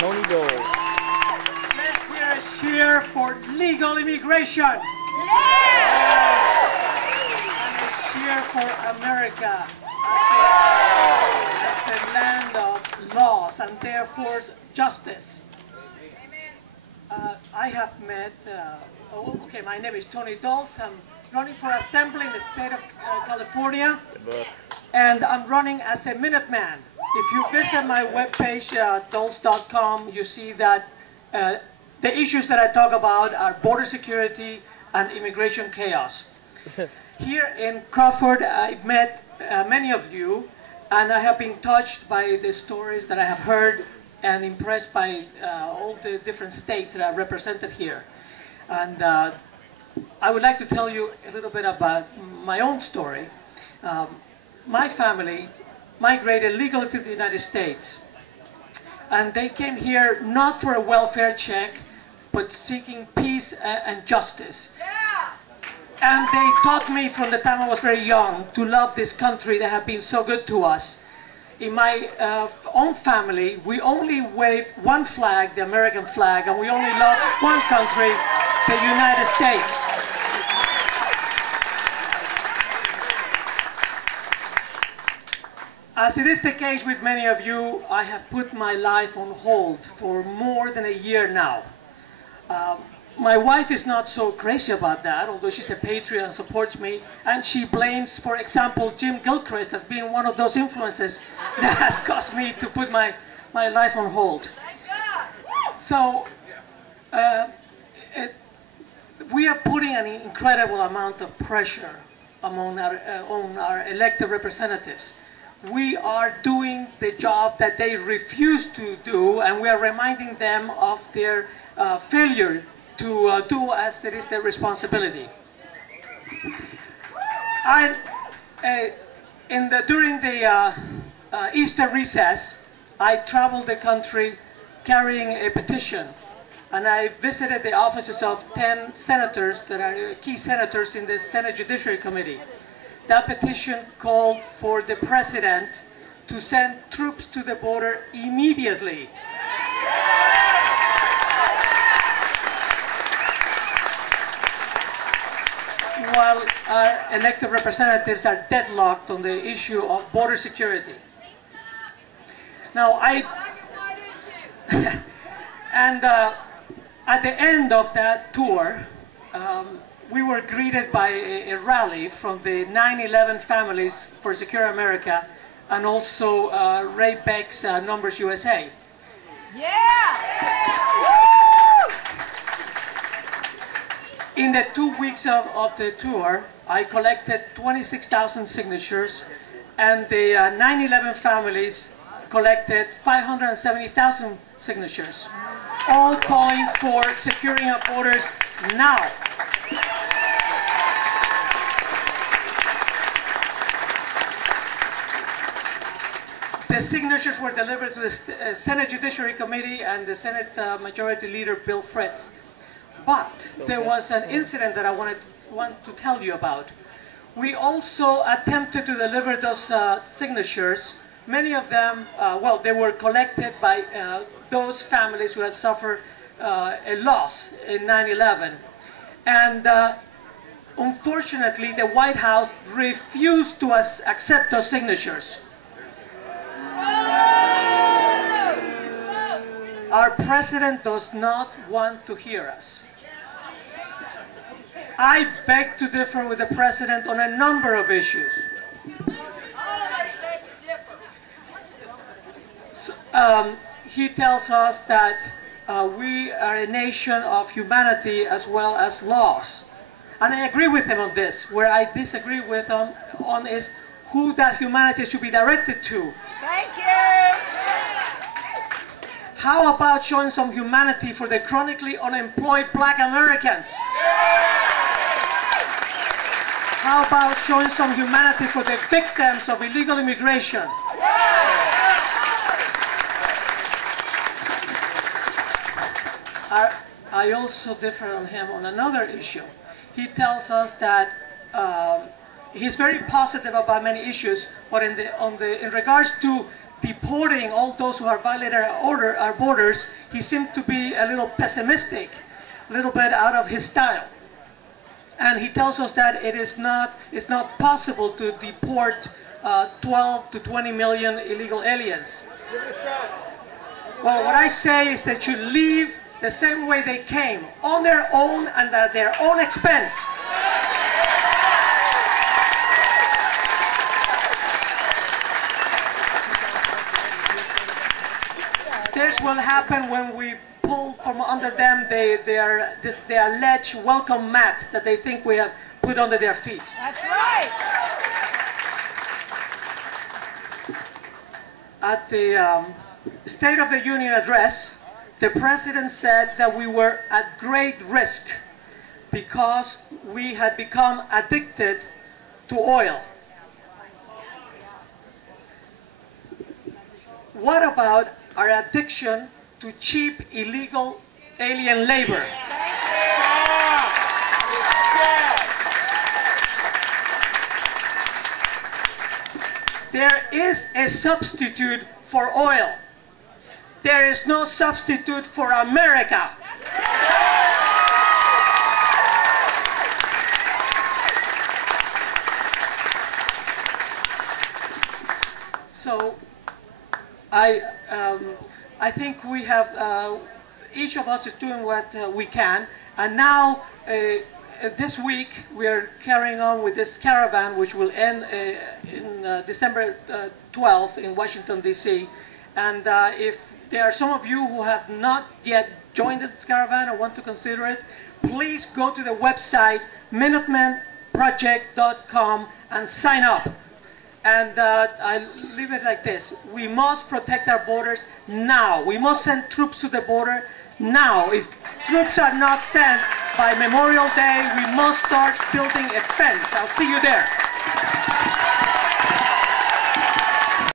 Tony Doltz. Let's hear a cheer for legal immigration. And a cheer for America as the land of laws and therefore justice. I have met, my name is Tony Doltz. I'm running for assembly in the state of California. And I'm running as a Minuteman. If you visit my webpage, doltz.com, you see that the issues that I talk about are border security and immigration chaos. Here in Crawford, I met many of you, and I have been touched by the stories that I have heard and impressed by all the different states that are represented here. And I would like to tell you a little bit about my own story. My family migrated legally to the United States, and they came here not for a welfare check, but seeking peace and justice. And they taught me from the time I was very young to love this country that have been so good to us. In my own family, we only waved one flag, the American flag, and we only loved one country, the United States. As it is the case with many of you, I have put my life on hold for more than a year now. My wife is not so crazy about that, although she's a patriot and supports me, and she blames, for example, Jim Gilchrist as being one of those influences that has caused me to put my life on hold. So, we are putting an incredible amount of pressure on our elected representatives. We are doing the job that they refuse to do, and we are reminding them of their failure to do as it is their responsibility. During the Easter recess, I traveled the country carrying a petition, and I visited the offices of 10 senators that are key senators in the Senate Judiciary Committee. That petition called for the president to send troops to the border immediately. While our elected representatives are deadlocked on the issue of border security. Now, and at the end of that tour, we were greeted by a rally from the 9/11 Families for Secure America and also Ray Beck's Numbers USA. Yeah! In the 2 weeks of the tour, I collected 26,000 signatures, and the 9/11 families collected 570,000 signatures, all calling for securing our borders now. The signatures were delivered to the Senate Judiciary Committee and the Senate Majority Leader Bill Fritz. But there was an incident that I want to tell you about. We also attempted to deliver those signatures. Many of them, they were collected by those families who had suffered a loss in 9/11. And unfortunately, the White House refused to accept those signatures. Our president does not want to hear us. I beg to differ with the president on a number of issues. He tells us that we are a nation of humanity as well as laws. And I agree with him on this. Where I disagree with him on is who that humanity should be directed to. Thank you! How about showing some humanity for the chronically unemployed Black Americans? How about showing some humanity for the victims of illegal immigration? I also differ on him on another issue. He tells us that he's very positive about many issues, but in regards to deporting supporting all those who are violating our borders, he seemed to be a little pessimistic, a little bit out of his style. And he tells us that it's not possible to deport 12 to 20 million illegal aliens. Well, what I say is that you leave the same way they came, on their own and at their own expense. This will happen when we pull from under them their alleged welcome mat that they think we have put under their feet. That's right. At the State of the Union address, the President said that we were at great risk because we had become addicted to oil. What about our addiction to cheap, illegal alien labor? There is a substitute for oil. There is no substitute for America. So I think we have, each of us is doing what we can, and now this week we are carrying on with this caravan, which will end in December 12th in Washington, D.C. And if there are some of you who have not yet joined this caravan or want to consider it, please go to the website minutemanproject.com and sign up. And I leave it like this. We must protect our borders now. We must send troops to the border now. If troops are not sent by Memorial Day, we must start building a fence. I'll see you there.